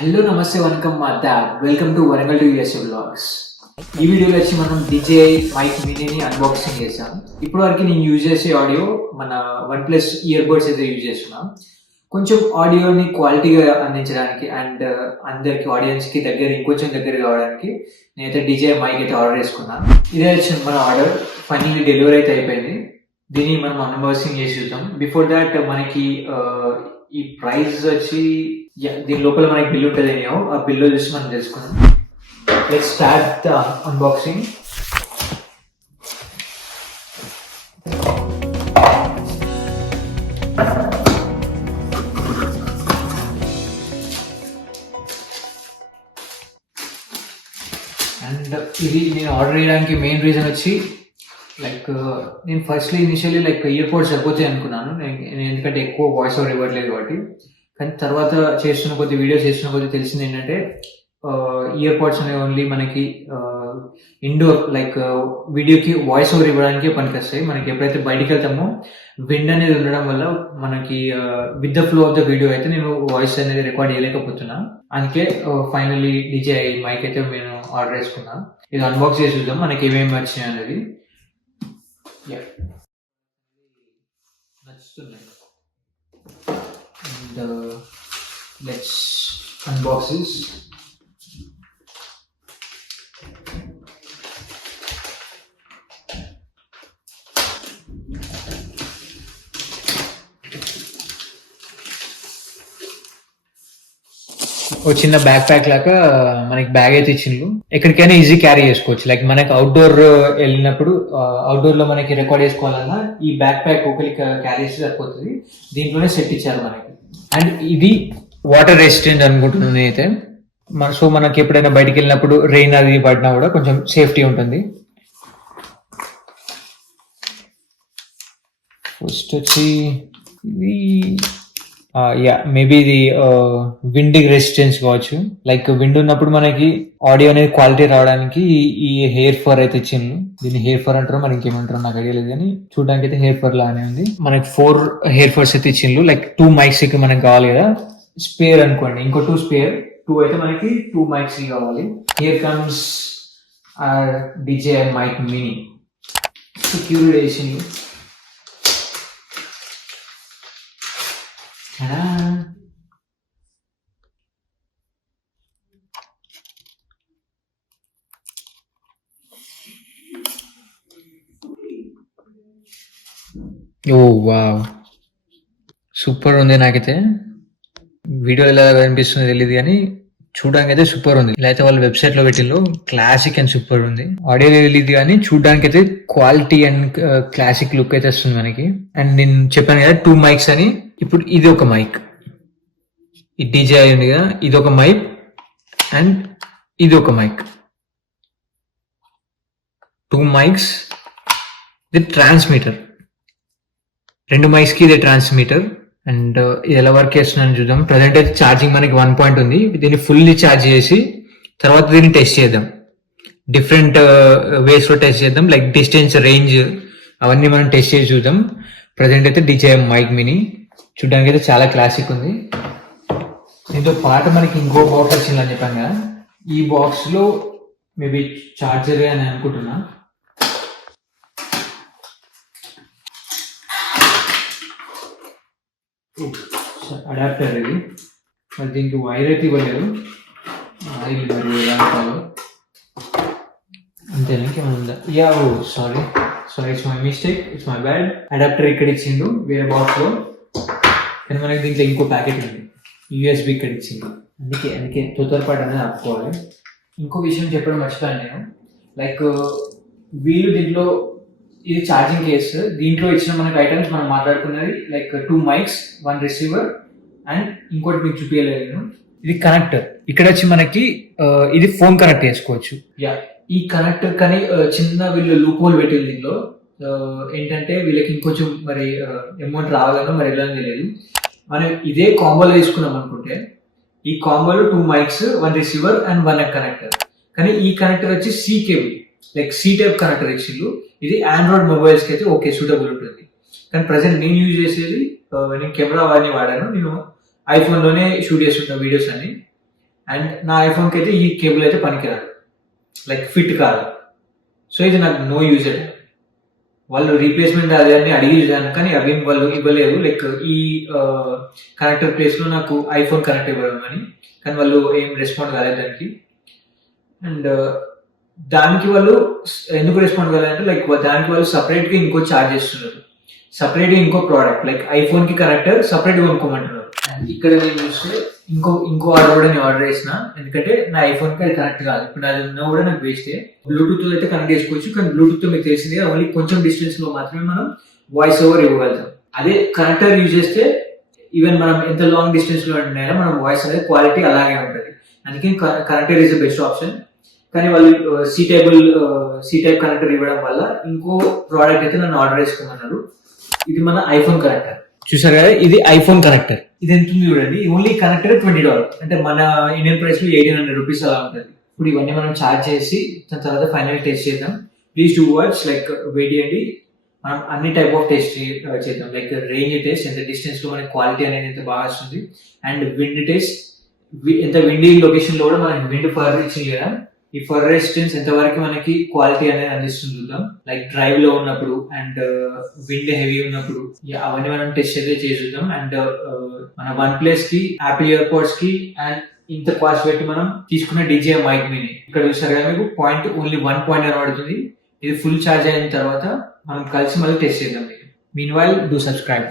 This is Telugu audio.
హలో నమస్తే వనకం మాదాబ్ welcome to Warangal to USA blogs. ఈ వీడియోలో వచ్చి మనం DJI మైక్ మినీని అన్బాక్సింగ్ చేసాం. ఇప్పటి వరకు నేను యూజ్ చేసే ఆడియో మన వన్ ప్లస్ ఇయర్ బడ్స్ అయితే యూజ్ చేస్తున్నాం. కొంచెం ఆడియోని క్వాలిటీగా అందించడానికి అండ్ అందరికి ఆడియన్స్కి ఇంకొంచెం దగ్గర కావడానికి నేనైతే DJI మైక్ అయితే ఆర్డర్ చేసుకున్నాను. ఇదే వచ్చి మన ఆర్డర్ ఫైనల్లీ డెలివరీ అయితే అయిపోయింది. దీన్ని మనం అన్బాక్సింగ్ చేసి చూద్దాం. బిఫోర్ దాట్ మనకి ఈ ప్రైస్ వచ్చి దీని లోపల మనకి బిల్ ఉంటుంది. ఆ బిల్ చూసి మనం తెలుసుకున్నాం. Let's start the unboxing. And ఇది నేను ఆర్డర్ చేయడానికి మెయిన్ రీజన్ వచ్చి నేను ఇనిషియల్లీ ఇయర్ పోడ్స్ సరిపోతాయి అనుకున్నాను. నేను ఎందుకంటే ఎక్కువ వాయిస్ ఓవర్ ఇవ్వట్లేదు కాబట్టి. కానీ తర్వాత వీడియోస్ చేస్తున్న కొద్ది తెలిసింది ఏంటంటే ఇయర్ పోడ్స్ అనేవి ఓన్లీ మనకి ఇండోర్ వీడియోకి వాయిస్ ఓవర్ ఇవ్వడానికి పనికొస్తాయి. మనకి ఎప్పుడైతే బయటికి వెళ్తామో విండ్ అనేది ఉండడం వల్ల మనకి with the flow of the video అయితే నేను వాయిస్ అనేది రికార్డ్ చేయలేకపోతున్నా. అందుకే ఫైనల్లీ DJI మైక్ అయితే నేను ఆర్డర్ చేసుకున్నాను. ఇది అన్బాక్స్ చేసి చూద్దాం మనకి ఏమేమి వచ్చినాయి అనేది. నచ్చుతున్నాయి. And let's unbox this. ఒక చిన్న బ్యాక్ ప్యాక్ లాగా మనకి బ్యాగ్ అయితే ఇచ్చిండ్రు. ఎక్కడికైనా ఈజీ క్యారీ చేసుకోవచ్చు. మనకి అవుట్డోర్ వెళ్ళినప్పుడు అవుట్డోర్ లో మనకి రికార్డ్ చేసుకోవాలన్నా ఈ బ్యాక్ ప్యాక్ ఒకరికి క్యారీ చేస్తే సరిపోతుంది. దీంట్లోనే సెట్ ఇచ్చారు మనకి. అండ్ ఇది వాటర్ రెసిస్టెంట్ అనుకుంటున్నాను నేనైతే. సో మనకి ఎప్పుడైనా బయటికి వెళ్ళినప్పుడు రెయిన్ అది పడినా కూడా కొంచెం సేఫ్టీ ఉంటుంది. ఫస్ట్ వచ్చి ఇది మేబీ ఇది విండ్ రెసిస్టెన్స్ కావచ్చు. విండ్ ఉన్నప్పుడు మనకి ఆడియో అనేది క్వాలిటీ రావడానికి ఈ హెయిర్ ఫర్ అయితే ఇచ్చింది. దీన్ని హెయిర్ ఫర్ అంటారో మనకి ఏమంటారో నాకు ఐడియా లేదు, కానీ చూడడానికి అయితే హెయిర్ ఫర్ లానే ఉంది. మనకి 4 హెయిర్ ఫర్స్ అయితే ఇచ్చిండ్రు. 2 మైక్స్ కి మనకి కావాలి కదా, స్పేర్ అనుకోండి. ఇంకో 2 స్పేర్ 2 అయితే మనకి 2 మైక్స్ కావాలి. Here comes our DJI mic mini. Security వేసింది. ఓ వావ్, సూపర్ ఉంది. నాకైతే వీడియో ఎలా కనిపిస్తుంది తెలియదు, కానీ చూడడానికి అయితే సూపర్ ఉంది. ఇలా అయితే వాళ్ళ వెబ్సైట్ లో పెట్టిల్లు క్లాసిక్ అండ్ సూపర్ ఉంది. ఆడియో తెలియదు కానీ చూడడానికి అయితే క్వాలిటీ అండ్ క్లాసిక్ లుక్ అయితే వస్తుంది మనకి. అండ్ నేను చెప్పాను కదా 2 మైక్స్ అని. ఇప్పుడు ఇది ఒక మైక్, ఈ DJI ఉంది కదా, ఇది ఒక మైక్ అండ్ ఇది ఒక మైక్. 2 మైక్స్, ఇది ట్రాన్స్మిటర్. 2 మైక్స్ కి ఇది ట్రాన్స్మిటర్. అండ్ ఇది ఎలా వర్క్ చేస్తున్నాను చూద్దాం. ప్రజెంట్ అయితే ఛార్జింగ్ మనకి 1 పాయింట్ ఉంది. దీన్ని ఫుల్లీ ఛార్జ్ చేసి తర్వాత దీన్ని టెస్ట్ చేద్దాం. డిఫరెంట్ వేస్ లో టెస్ట్ చేద్దాం. డిస్టెన్స్, రేంజ్ అవన్నీ మనం టెస్ట్ చేసి చూద్దాం. ప్రజెంట్ అయితే DJI మైక్ మినీ చూడడానికి అయితే చాలా క్లాసిక్ ఉంది. దీంతో పాటు మనకి ఇంకో బాక్స్ వచ్చిందని చెప్పాను కదా, ఈ బాక్స్ లో మేబీ చార్జర్ అని అనుకుంటున్నా. అడాప్టర్ ఇది. మరి దీనికి వైర్ అయితే ఇవ్వలేదు. మరి ఎలా కావాలో అంతేనా, ఇంకేమైనా ఉందా? Sorry it's my mistake, it's my bad. Adapter ఇక్కడ ఇచ్చిండు వేరే బాక్స్ లో, కానీ మనకి దీంట్లో ఇంకో ప్యాకెట్ ఉంది, USB ఇక్కడ ఇచ్చింది. అందుకే తొందరపాటు అనేది ఆపుకోవాలి. ఇంకో విషయం చెప్పడం మర్చిపోయాను నేను. వీళ్ళు దీంట్లో ఇది ఛార్జింగ్ కేస్. దీంట్లో ఇచ్చిన మనకి ఐటమ్స్ మనం మాట్లాడుకున్నది 2 మైక్స్, 1 రిసీవర్ అండ్ ఇంకోటి మీకు చూపించలేదు నేను. ఇది కనెక్టర్. ఇక్కడ వచ్చి మనకి ఇది ఫోన్ కనెక్ట్ చేసుకోవచ్చు. ఈ కనెక్టర్ కానీ చిన్న వీళ్ళు లూప్ హోల్ పెట్టింది దీనిలో. ఏంటంటే వీళ్ళకి ఇంకొంచెం మరి అమౌంట్ రావాలనో మరి ఎలా తెలియదు. మనం ఇదే కాంబోలో తీసుకున్నాం అనుకుంటే ఈ కాంబోలో 2 మైక్స్, 1 రిసీవర్ అండ్ 1 కనెక్టర్. కానీ ఈ కనెక్టర్ వచ్చి C cable, C type connector ఇచ్చిళ్ళు. ఇది ఆండ్రాయిడ్ మొబైల్స్ కి అయితే ఓకే సూటబుల్ ఉంటుంది. కానీ ప్రజెంట్ నేను యూజ్ చేసేది నేను కెమెరా అవన్నీ వాడాను. నేను ఐఫోన్లోనే షూట్ చేస్తుంటా వీడియోస్ అన్ని. అండ్ నా ఐఫోన్కి అయితే ఈ కేబుల్ అయితే పనికిరాదు, లైక్ ఫిట్ కాదు. సో ఇది నాకు నో యూజ్. వాళ్ళు రీప్లేస్మెంట్ అది అని అడిగి చూసాను కానీ అవేం వాళ్ళు ఇవ్వలేదు. లైక్ ఈ కనెక్టర్ ప్లేస్లో నాకు ఐఫోన్ కనెక్ట్ ఇవ్వడం అని, కానీ వాళ్ళు ఏం రెస్పాండ్ కాలేదు దానికి. అండ్ దానికి వాళ్ళు ఎందుకు రెస్పాండ్ కాలేదంటే లైక్ దానికి వాళ్ళు సపరేట్గా ఇంకో ఛార్జ్ చేస్తున్నారు, సపరేట్గా ఇంకో ప్రోడక్ట్ లైక్ ఐఫోన్కి కనెక్టర్ సపరేట్గా కొనుక్కోమంటున్నారు. అండ్ ఇక్కడ నేను చూస్తే ఇంకో ఆర్డర్ కూడా నేను ఆర్డర్ చేసిన, ఎందుకంటే నా ఐఫోన్కి అది కనెక్ట్ కాదు. ఇప్పుడు అది ఉన్నా కూడా నాకు వేస్తే. బ్లూటూత్ అయితే కనెక్ట్ చేసుకోవచ్చు, కానీ బ్లూటూత్ మీకు తెలిసిందే ఓన్లీ కొంచెం డిస్టెన్స్ లో మాత్రమే మనం వాయిస్ ఓవర్ ఇవ్వగలుగుతాం. అదే కనెక్టర్ యూజ్ చేస్తే ఈవెన్ మనం ఎంత లాంగ్ డిస్టెన్స్ లో ఉంటున్నా మనం వాయిస్ అనేది క్వాలిటీ అలాగే ఉంటుంది. అందుకే connector is the best option. కానీ వాళ్ళు సి టైప్ కనెక్టర్ ఇవ్వడం వల్ల ఇంకో ప్రోడక్ట్ అయితే నన్ను ఆర్డర్ చేసుకోమన్నారు. ఇది మన ఐఫోన్ కనెక్టర్ చూసారు కదా, ఇది ఐఫోన్ కనెక్టర్. ఇది ఎంత ఉంది చూడండి, ఓన్లీ కనెక్టర్ $20, అంటే మన ఇండియన్ ప్రైస్ లో 1800 రూపీస్ అలా ఉంటుంది. ఇప్పుడు ఇవన్నీ మనం ఛార్జ్ చేసి దాని తర్వాత ఫైనల్ టెస్ట్ చేద్దాం. Please do watch, like weight చేయండి. మనం అన్ని టైప్ ఆఫ్ టెస్ట్ చేద్దాం, లైక్ రేంజ్ టెస్ట్, ఎంత డిస్టెన్స్ లో మనకి క్వాలిటీ అనేది ఎంత బాగా వస్తుంది, అండ్ విండ్ టెస్ట్, ఎంత విండీ లొకేషన్ లో కూడా మనకి విండ్ ఫర్ ఇచ్చింది కదా, ఈ ఫర్ రెసిస్టెన్స్ ఎంతవరకు మనకి క్వాలిటీ అనేది అందిస్తుంది చూద్దాం. లైక్ డ్రైవ్ లో ఉన్నప్పుడు అండ్ విండ్ హెవీ ఉన్నప్పుడు అవన్నీ మనం టెస్ట్ అయితే చేద్దాం. అండ్ మన వన్ ప్లస్ కి యాపిల్ ఇయర్ పోడ్స్ కి అండ్ ఇంత కాస్ట్ పెట్టి మనం తీసుకున్న DJI మైక్ మినీ ఇక్కడ చూసారు కదా, మీకు ఓన్లీ 1 పాయింట్ పడుతుంది. ఇది ఫుల్ ఛార్జ్ అయిన తర్వాత మనం కలిసి మళ్ళీ టెస్ట్ చేద్దాం. Mean while do subscribe.